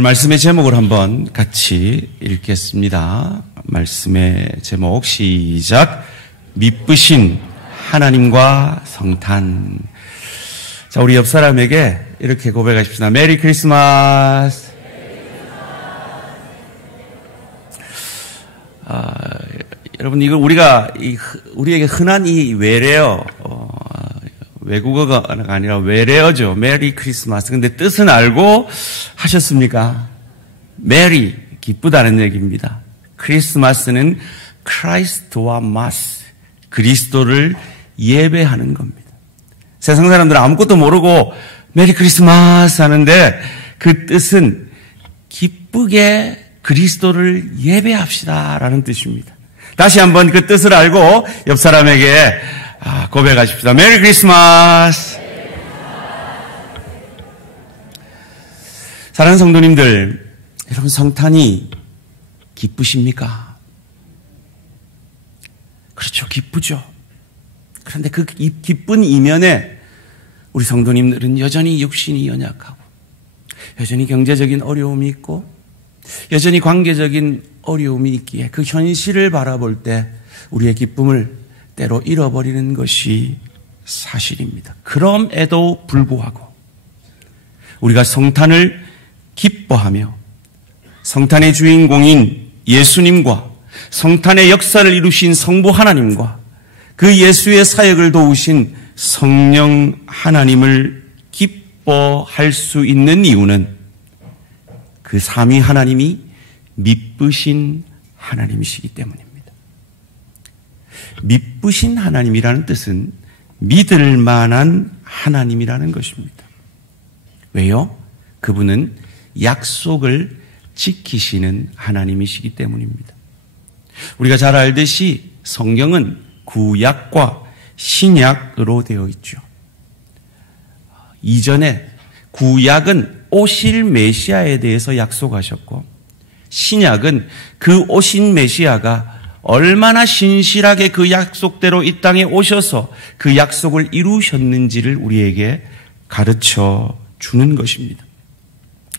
오늘 말씀의 제목을 한번 같이 읽겠습니다. 말씀의 제목 시작. 미쁘신 하나님과 성탄. 자, 우리 옆 사람에게 이렇게 고백하십시다. 메리 크리스마스. 여러분, 이거 우리에게 흔한 이 외래어, 외국어가 아니라 외래어죠. 메리 크리스마스. 근데 뜻은 알고 하셨습니까? 메리, 기쁘다는 얘기입니다. 크리스마스는 크라이스트와 마스, 그리스도를 예배하는 겁니다. 세상 사람들은 아무것도 모르고 메리 크리스마스 하는데 그 뜻은 기쁘게 그리스도를 예배합시다라는 뜻입니다. 다시 한번 그 뜻을 알고 옆 사람에게 고백하십시다. 메리 크리스마스. 사랑하는 성도님들, 여러분 성탄이 기쁘십니까? 그렇죠, 기쁘죠. 그런데 그 기쁜 이면에 우리 성도님들은 여전히 육신이 연약하고 여전히 경제적인 어려움이 있고 여전히 관계적인 어려움이 있기에 그 현실을 바라볼 때 우리의 기쁨을 때로 잃어버리는 것이 사실입니다. 그럼에도 불구하고 우리가 성탄을 기뻐하며 성탄의 주인공인 예수님과 성탄의 역사를 이루신 성부 하나님과 그 예수의 사역을 도우신 성령 하나님을 기뻐할 수 있는 이유는 그 삼위 하나님이 미쁘신 하나님이시기 때문입니다. 미쁘신 하나님이라는 뜻은 믿을 만한 하나님이라는 것입니다. 왜요? 그분은 약속을 지키시는 하나님이시기 때문입니다. 우리가 잘 알듯이 성경은 구약과 신약으로 되어 있죠. 이전에 구약은 오실 메시아에 대해서 약속하셨고 신약은 그 오신 메시아가 얼마나 신실하게 그 약속대로 이 땅에 오셔서 그 약속을 이루셨는지를 우리에게 가르쳐 주는 것입니다.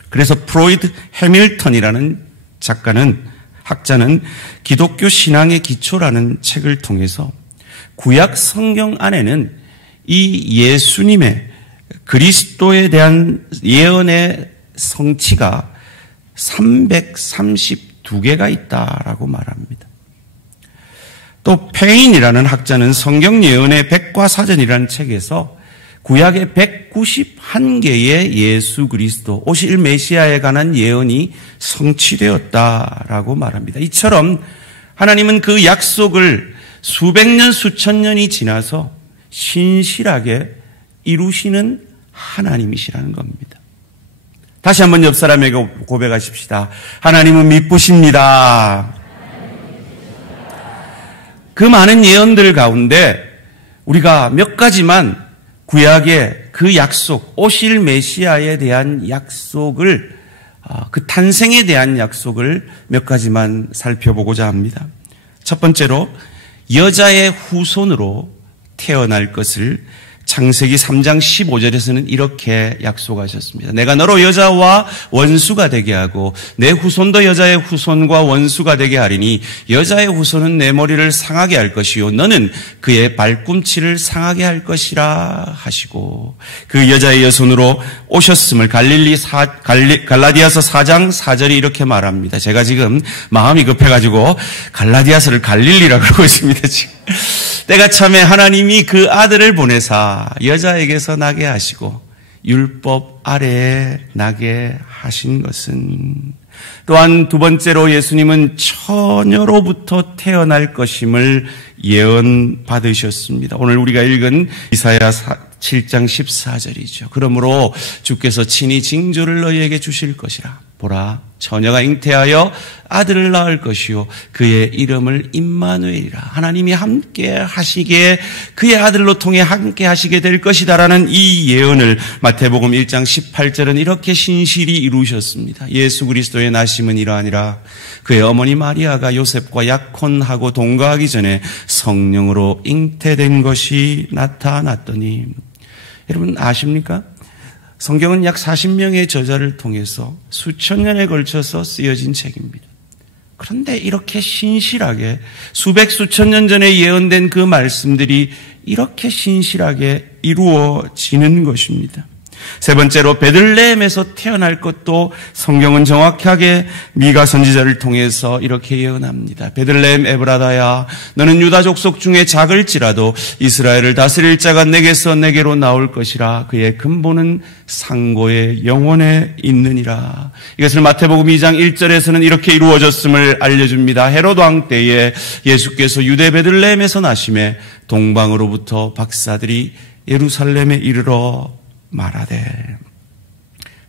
그래서 프로이드 해밀턴이라는 학자는 기독교 신앙의 기초라는 책을 통해서 구약 성경 안에는 이 예수님의 그리스도에 대한 예언의 성취가 332개가 있다라고 말합니다. 또 페인이라는 학자는 성경 예언의 백과사전이라는 책에서 구약의 191개의 예수 그리스도 오실 메시아에 관한 예언이 성취되었다라고 말합니다. 이처럼 하나님은 그 약속을 수백 년 수천 년이 지나서 신실하게 이루시는 하나님이시라는 겁니다. 다시 한번 옆 사람에게 고백하십시다. 하나님은 미쁘십니다. 그 많은 예언들 가운데 우리가 몇 가지만 구약의 그 약속, 오실 메시아에 대한 약속을, 그 탄생에 대한 약속을 몇 가지만 살펴보고자 합니다. 첫 번째로 여자의 후손으로 태어날 것을 창세기 3장 15절에서는 이렇게 약속하셨습니다. 내가 너로 여자와 원수가 되게 하고 내 후손도 여자의 후손과 원수가 되게 하리니 여자의 후손은 내 머리를 상하게 할 것이요 너는 그의 발꿈치를 상하게 할 것이라 하시고 그 여자의 여손으로 오셨음을 갈라디아서 4장 4절이 이렇게 말합니다. 제가 지금 마음이 급해가지고 갈라디아서를 갈릴리라고 그러고 있습니다. 지금. 때가 참에 하나님이 그 아들을 보내사 여자에게서 나게 하시고 율법 아래에 나게 하신 것은 또한 두 번째로 예수님은 처녀로부터 태어날 것임을 예언받으셨습니다. 오늘 우리가 읽은 이사야 7장 14절이죠. 그러므로 주께서 친히 징조를 너희에게 주실 것이라. 보라, 처녀가 잉태하여 아들을 낳을 것이요 그의 이름을 임마누엘이라. 하나님이 함께 하시기에 그의 아들로 통해 함께 하시게 될 것이다라는 이 예언을 마태복음 1장 18절은 이렇게 신실히 이루셨습니다. 예수 그리스도의 나심은 이러하니라. 그의 어머니 마리아가 요셉과 약혼하고 동거하기 전에 성령으로 잉태된 것이 나타났더니. 여러분 아십니까? 성경은 약 40명의 저자를 통해서 수천 년에 걸쳐서 쓰여진 책입니다. 그런데 이렇게 신실하게 수백 수천 년 전에 예언된 그 말씀들이 이렇게 신실하게 이루어지는 것입니다. 세 번째로 베들레헴에서 태어날 것도 성경은 정확하게 미가 선지자를 통해서 이렇게 예언합니다. 베들레헴 에브라다야, 너는 유다 족속 중에 작을지라도 이스라엘을 다스릴 자가 내게서 내게로 나올 것이라. 그의 근본은 상고의 영원에 있느니라. 이것을 마태복음 2장 1절에서는 이렇게 이루어졌음을 알려줍니다. 헤롯 왕 때에 예수께서 유대 베들레헴에서 나심에 동방으로부터 박사들이 예루살렘에 이르러 말하되.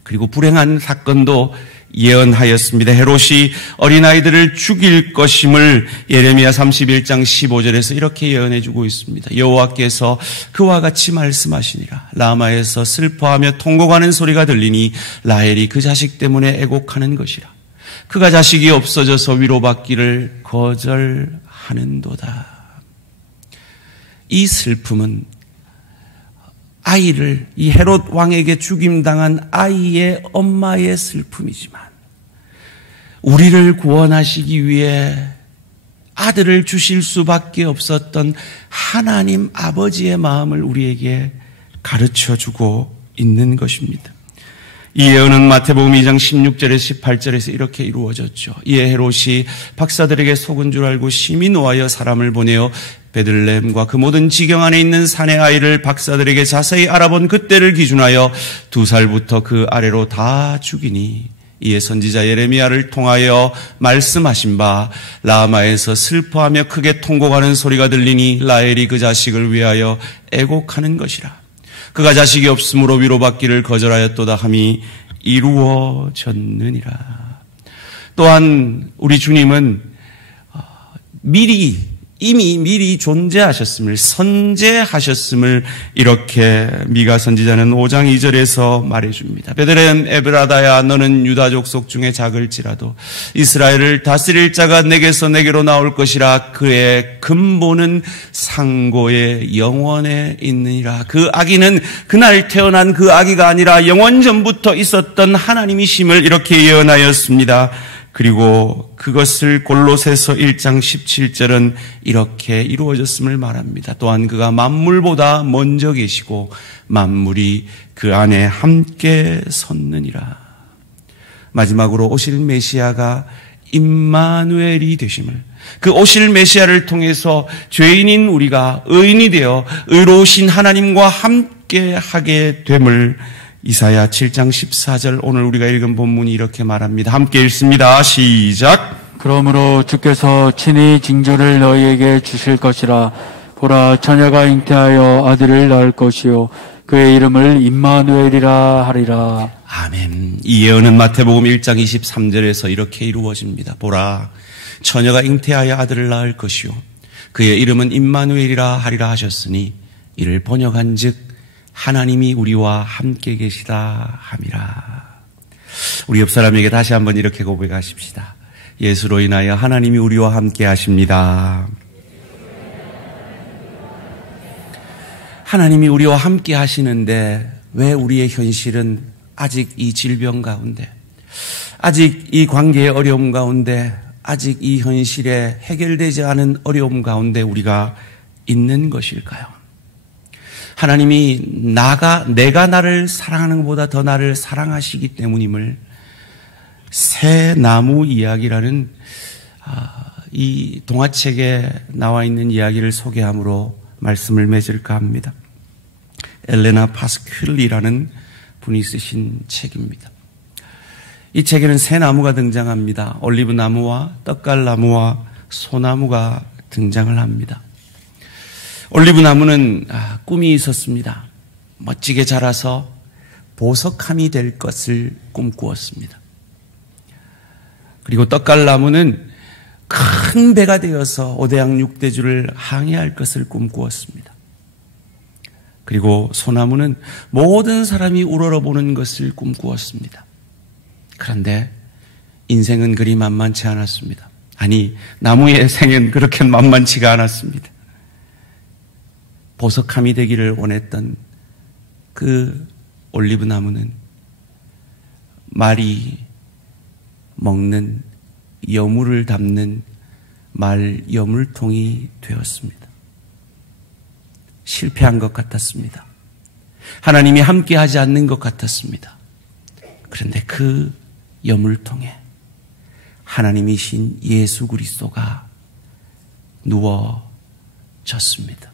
그리고 불행한 사건도 예언하였습니다. 헤롯이 어린아이들을 죽일 것임을 예레미야 31장 15절에서 이렇게 예언해 주고 있습니다. 여호와께서 그와 같이 말씀하시니라. 라마에서 슬퍼하며 통곡하는 소리가 들리니 라헬이 그 자식 때문에 애곡하는 것이라. 그가 자식이 없어져서 위로받기를 거절하는도다. 이 슬픔은 아이를, 이 헤롯 왕에게 죽임당한 아이의 엄마의 슬픔이지만 우리를 구원하시기 위해 아들을 주실 수밖에 없었던 하나님 아버지의 마음을 우리에게 가르쳐주고 있는 것입니다. 이 예언은 마태복음 2장 16절에서 18절에서 이렇게 이루어졌죠. 이에 헤롯이 박사들에게 속은 줄 알고 심히 노하여 사람을 보내어 베들레헴과 그 모든 지경 안에 있는 산의 아이를 박사들에게 자세히 알아본 그때를 기준하여 2살부터 그 아래로 다 죽이니, 이에 선지자 예레미야를 통하여 말씀하신 바 라마에서 슬퍼하며 크게 통곡하는 소리가 들리니 라헬이 그 자식을 위하여 애곡하는 것이라. 그가 자식이 없으므로 위로받기를 거절하였도다 함이 이루어졌느니라. 또한 우리 주님은 이미 미리 존재하셨음을, 선재하셨음을 이렇게 미가 선지자는 5장 2절에서 말해줍니다. 베들레헴 에브라다야, 너는 유다 족속 중에 작을지라도 이스라엘을 다스릴 자가 내게서 내게로 나올 것이라. 그의 근본은 상고의 영원에 있느니라. 그 아기는 그날 태어난 그 아기가 아니라 영원 전부터 있었던 하나님이심을 이렇게 예언하였습니다. 그리고 그것을 골로새서 1장 17절은 이렇게 이루어졌음을 말합니다. 또한 그가 만물보다 먼저 계시고 만물이 그 안에 함께 섰느니라. 마지막으로 오실 메시아가 임마누엘이 되심을, 그 오실 메시아를 통해서 죄인인 우리가 의인이 되어 의로우신 하나님과 함께 하게 됨을 이사야 7장 14절 오늘 우리가 읽은 본문이 이렇게 말합니다. 함께 읽습니다. 시작. 그러므로 주께서 친히 징조를 너희에게 주실 것이라. 보라, 처녀가 잉태하여 아들을 낳을 것이요 그의 이름을 임마누엘이라 하리라. 아멘. 이 예언은 마태복음 1장 23절에서 이렇게 이루어집니다. 보라, 처녀가 잉태하여 아들을 낳을 것이요 그의 이름은 임마누엘이라 하리라 하셨으니 이를 번역한즉 하나님이 우리와 함께 계시다 함이라. 우리 옆 사람에게 다시 한번 이렇게 고백하십시다. 예수로 인하여 하나님이 우리와 함께 하십니다. 하나님이 우리와 함께 하시는데 왜 우리의 현실은 아직 이 질병 가운데, 아직 이 관계의 어려움 가운데, 아직 이 현실에 해결되지 않은 어려움 가운데 우리가 있는 것일까요? 하나님이 내가 나를 사랑하는 것보다 더 나를 사랑하시기 때문임을 새 나무 이야기라는 이 동화책에 나와 있는 이야기를 소개함으로 말씀을 맺을까 합니다. 엘레나 파스큘리라는 분이 쓰신 책입니다. 이 책에는 새 나무가 등장합니다. 올리브 나무와 떡갈나무와 소나무가 등장을 합니다. 올리브 나무는 꿈이 있었습니다. 멋지게 자라서 보석함이 될 것을 꿈꾸었습니다. 그리고 떡갈나무는 큰 배가 되어서 오대양 6대주를 항해할 것을 꿈꾸었습니다. 그리고 소나무는 모든 사람이 우러러보는 것을 꿈꾸었습니다. 그런데 인생은 그리 만만치 않았습니다. 아니, 나무의 생은 그렇게 만만치가 않았습니다. 보석함이 되기를 원했던 그 올리브 나무는 말이 먹는 여물을 담는 말 여물통이 되었습니다. 실패한 것 같았습니다. 하나님이 함께하지 않는 것 같았습니다. 그런데 그 여물통에 하나님이신 예수 그리스도가 누워졌습니다.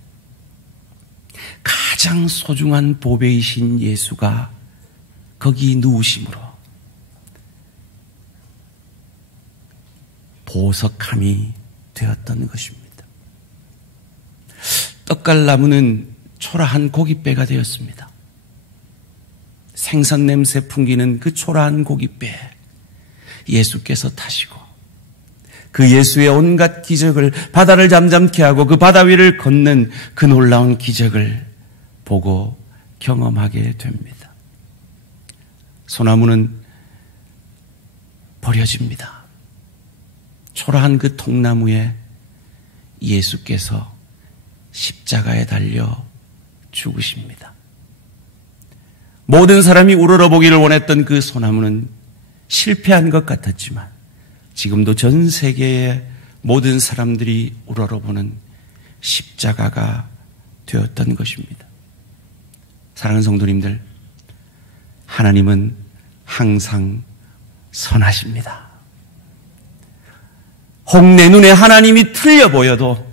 가장 소중한 보배이신 예수가 거기 누우심으로 보석함이 되었던 것입니다. 떡갈나무는 초라한 고깃배가 되었습니다. 생선 냄새 풍기는 그 초라한 고깃배 예수께서 타시고 그 예수의 온갖 기적을 바다를 잠잠케 하고 그 바다 위를 걷는 그 놀라운 기적을 보고 경험하게 됩니다. 소나무는 버려집니다. 초라한 그 통나무에 예수께서 십자가에 달려 죽으십니다. 모든 사람이 우러러보기를 원했던 그 소나무는 실패한 것 같았지만 지금도 전 세계의 모든 사람들이 우러러보는 십자가가 되었던 것입니다. 사랑하는 성도님들, 하나님은 항상 선하십니다. 혹 내 눈에 하나님이 틀려 보여도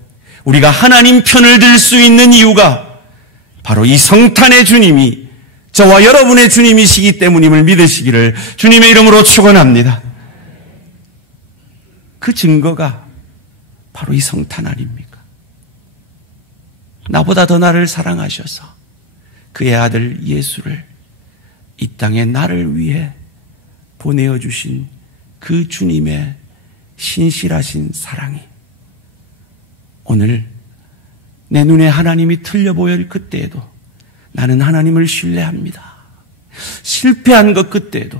우리가 하나님 편을 들 수 있는 이유가 바로 이 성탄의 주님이 저와 여러분의 주님이시기 때문임을 믿으시기를 주님의 이름으로 축원합니다. 그 증거가 바로 이 성탄 아닙니까? 나보다 더 나를 사랑하셔서 그의 아들 예수를 이 땅에 나를 위해 보내어 주신 그 주님의 신실하신 사랑이 오늘 내 눈에 하나님이 틀려 보일 그때에도 나는 하나님을 신뢰합니다. 실패한 것 그때에도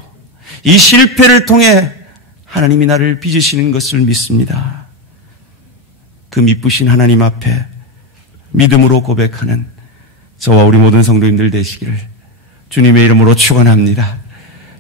이 실패를 통해 하나님이 나를 빚으시는 것을 믿습니다. 그 미쁘신 하나님 앞에 믿음으로 고백하는 저와 우리 모든 성도님들 되시기를 주님의 이름으로 축원합니다.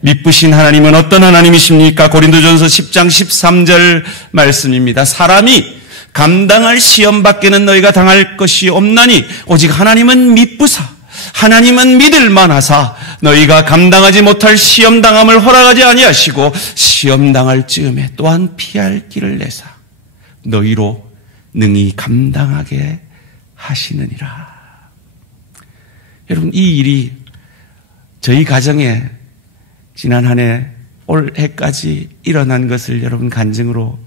미쁘신 하나님은 어떤 하나님이십니까? 고린도전서 10장 13절 말씀입니다. 사람이 감당할 시험 밖에는 너희가 당할 것이 없나니 오직 하나님은 미쁘사 하나님은 믿을 만하사 너희가 감당하지 못할 시험 당함을 허락하지 아니하시고 시험 당할 즈음에 또한 피할 길을 내사 너희로 능히 감당하게 하시느니라. 여러분, 이 일이 저희 가정에 지난 한 해 올해까지 일어난 것을 여러분 간증으로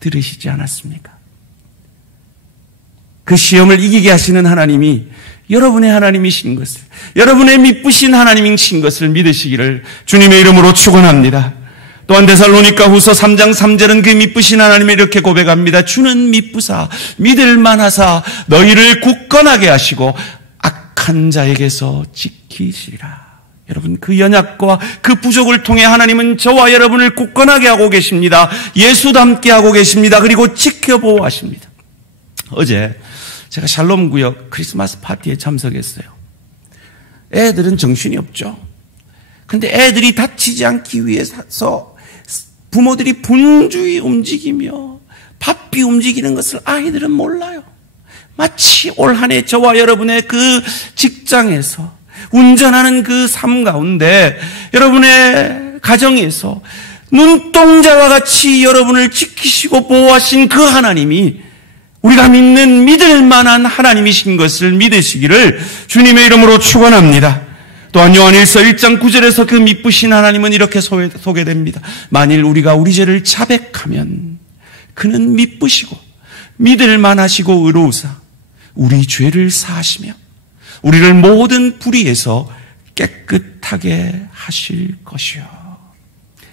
들으시지 않았습니까? 그 시험을 이기게 하시는 하나님이 여러분의 하나님이신 것을, 여러분의 미쁘신 하나님이신 것을 믿으시기를 주님의 이름으로 축원합니다. 또한 데살로니가 후서 3장 3절은 그 미쁘신 하나님을 이렇게 고백합니다. 주는 미쁘사 믿을 만하사 너희를 굳건하게 하시고 악한 자에게서 지키시리라. 여러분, 그 연약과 그 부족을 통해 하나님은 저와 여러분을 굳건하게 하고 계십니다. 예수닮게 하고 계십니다. 그리고 지켜보호하십니다. 어제 제가 샬롬구역 크리스마스 파티에 참석했어요. 애들은 정신이 없죠. 근데 애들이 다치지 않기 위해서 부모들이 분주히 움직이며 바삐 움직이는 것을 아이들은 몰라요. 마치 올 한 해 저와 여러분의 그 직장에서 운전하는 그 삶 가운데 여러분의 가정에서 눈동자와 같이 여러분을 지키시고 보호하신 그 하나님이 우리가 믿을 만한 하나님이신 것을 믿으시기를 주님의 이름으로 축원합니다. 또한 요한일서 1장 9절에서 그 미쁘신 하나님은 이렇게 소개됩니다. 만일 우리가 우리 죄를 자백하면 그는 미쁘시고 믿을 만하시고 의로우사 우리 죄를 사하시며 우리를 모든 불의에서 깨끗하게 하실 것이요.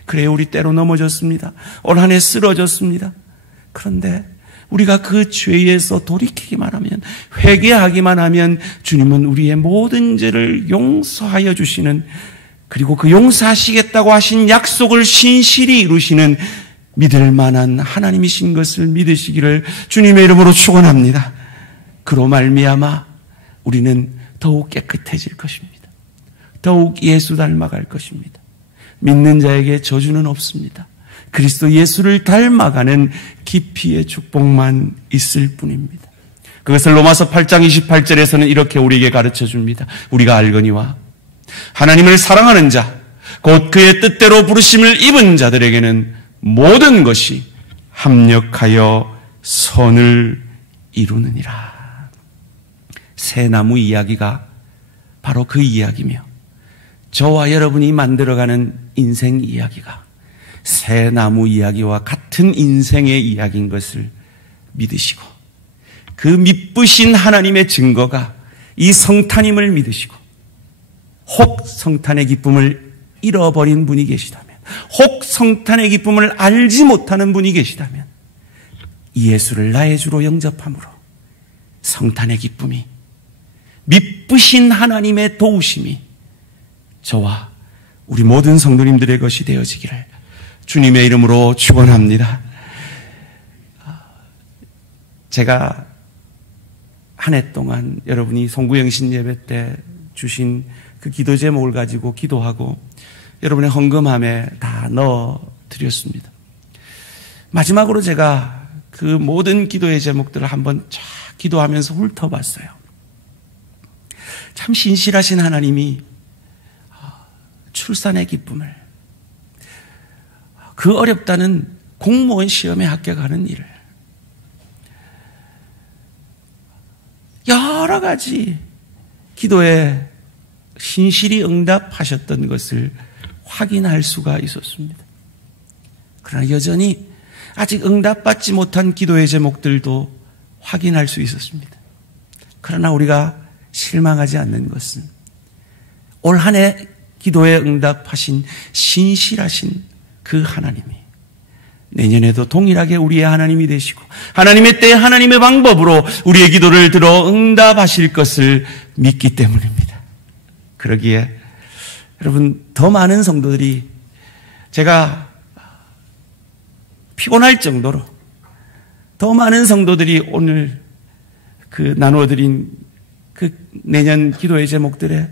그래요, 우리 때로 넘어졌습니다. 올 한 해 쓰러졌습니다. 그런데 우리가 그 죄에서 돌이키기만 하면, 회개하기만 하면 주님은 우리의 모든 죄를 용서하여 주시는, 그리고 그 용서하시겠다고 하신 약속을 신실히 이루시는 믿을 만한 하나님이신 것을 믿으시기를 주님의 이름으로 축원합니다. 그로 말미암아 우리는 더욱 깨끗해질 것입니다. 더욱 예수 닮아갈 것입니다. 믿는 자에게 저주는 없습니다. 그리스도 예수를 닮아가는 깊이의 축복만 있을 뿐입니다. 그것을 로마서 8장 28절에서는 이렇게 우리에게 가르쳐 줍니다. 우리가 알거니와 하나님을 사랑하는 자, 곧 그의 뜻대로 부르심을 입은 자들에게는 모든 것이 합력하여 선을 이루느니라. 새 나무 이야기가 바로 그 이야기며 저와 여러분이 만들어가는 인생 이야기가 새 나무 이야기와 같은 인생의 이야기인 것을 믿으시고 그 미쁘신 하나님의 증거가 이 성탄임을 믿으시고 혹 성탄의 기쁨을 잃어버린 분이 계시다면, 혹 성탄의 기쁨을 알지 못하는 분이 계시다면 이 예수를 나의 주로 영접함으로 성탄의 기쁨이, 미쁘신 하나님의 도우심이 저와 우리 모든 성도님들의 것이 되어지기를 주님의 이름으로 축원합니다. 제가 한 해 동안 여러분이 송구영신 예배 때 주신 그 기도 제목을 가지고 기도하고 여러분의 헌금함에 다 넣어드렸습니다. 마지막으로 제가 그 모든 기도의 제목들을 한번 쫙 기도하면서 훑어봤어요. 참 신실하신 하나님이 출산의 기쁨을, 그 어렵다는 공무원 시험에 합격하는 일을, 여러 가지 기도에 신실히 응답하셨던 것을 확인할 수가 있었습니다. 그러나 여전히 아직 응답받지 못한 기도의 제목들도 확인할 수 있었습니다. 그러나 우리가 실망하지 않는 것은 올 한 해 기도에 응답하신 신실하신 그 하나님이 내년에도 동일하게 우리의 하나님이 되시고 하나님의 때에 하나님의 방법으로 우리의 기도를 들어 응답하실 것을 믿기 때문입니다. 그러기에 여러분, 더 많은 성도들이, 제가 피곤할 정도로 더 많은 성도들이 오늘 그 나누어드린 그 내년 기도의 제목들에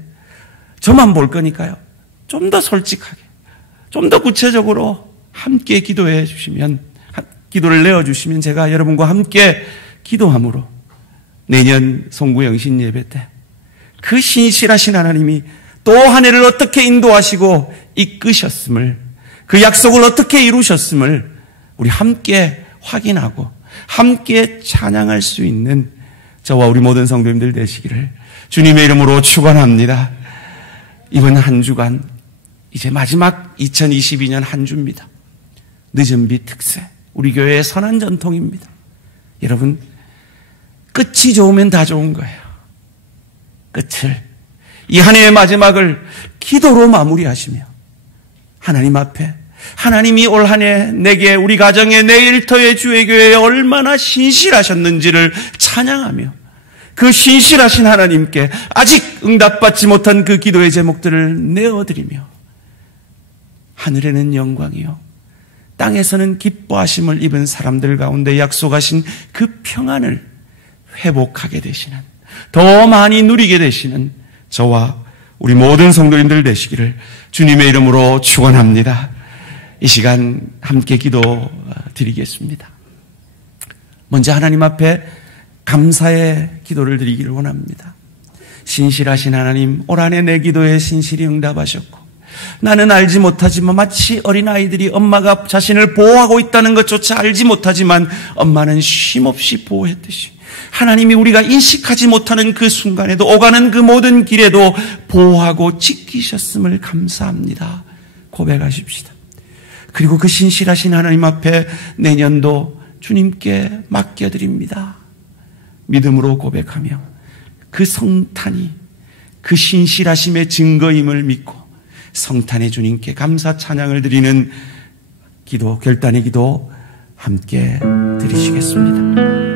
저만 볼 거니까요, 좀 더 솔직하게, 좀 더 구체적으로 함께 기도해 주시면, 기도를 내어주시면 제가 여러분과 함께 기도함으로 내년 송구영신 예배 때 그 신실하신 하나님이 또 한 해를 어떻게 인도하시고 이끄셨음을, 그 약속을 어떻게 이루셨음을 우리 함께 확인하고 함께 찬양할 수 있는 저와 우리 모든 성도님들 되시기를 주님의 이름으로 축원합니다. 이번 한 주간 이제 마지막 2022년 한 주입니다. 늦은 비 특세, 우리 교회의 선한 전통입니다. 여러분, 끝이 좋으면 다 좋은 거예요. 끝을, 이 한 해의 마지막을 기도로 마무리하시며 하나님 앞에, 하나님이 올 한 해 내게, 우리 가정에, 내 일터의 주의 교회에 얼마나 신실하셨는지를 찬양하며 그 신실하신 하나님께 아직 응답받지 못한 그 기도의 제목들을 내어드리며 하늘에는 영광이요 땅에서는 기뻐하심을 입은 사람들 가운데 약속하신 그 평안을 회복하게 되시는, 더 많이 누리게 되시는 저와 우리 모든 성도님들 되시기를 주님의 이름으로 축원합니다. 이 시간 함께 기도 드리겠습니다. 먼저 하나님 앞에 감사의 기도를 드리기를 원합니다. 신실하신 하나님, 올 한 해 내 기도에 신실히 응답하셨고 나는 알지 못하지만, 마치 어린아이들이 엄마가 자신을 보호하고 있다는 것조차 알지 못하지만 엄마는 쉼없이 보호했듯이 하나님이 우리가 인식하지 못하는 그 순간에도, 오가는 그 모든 길에도 보호하고 지키셨음을 감사합니다. 고백하십시다. 그리고 그 신실하신 하나님 앞에 내년도 주님께 맡겨드립니다. 믿음으로 고백하며 그 성탄이 그 신실하심의 증거임을 믿고 성탄의 주님께 감사 찬양을 드리는 기도, 결단의 기도 함께 드리시겠습니다.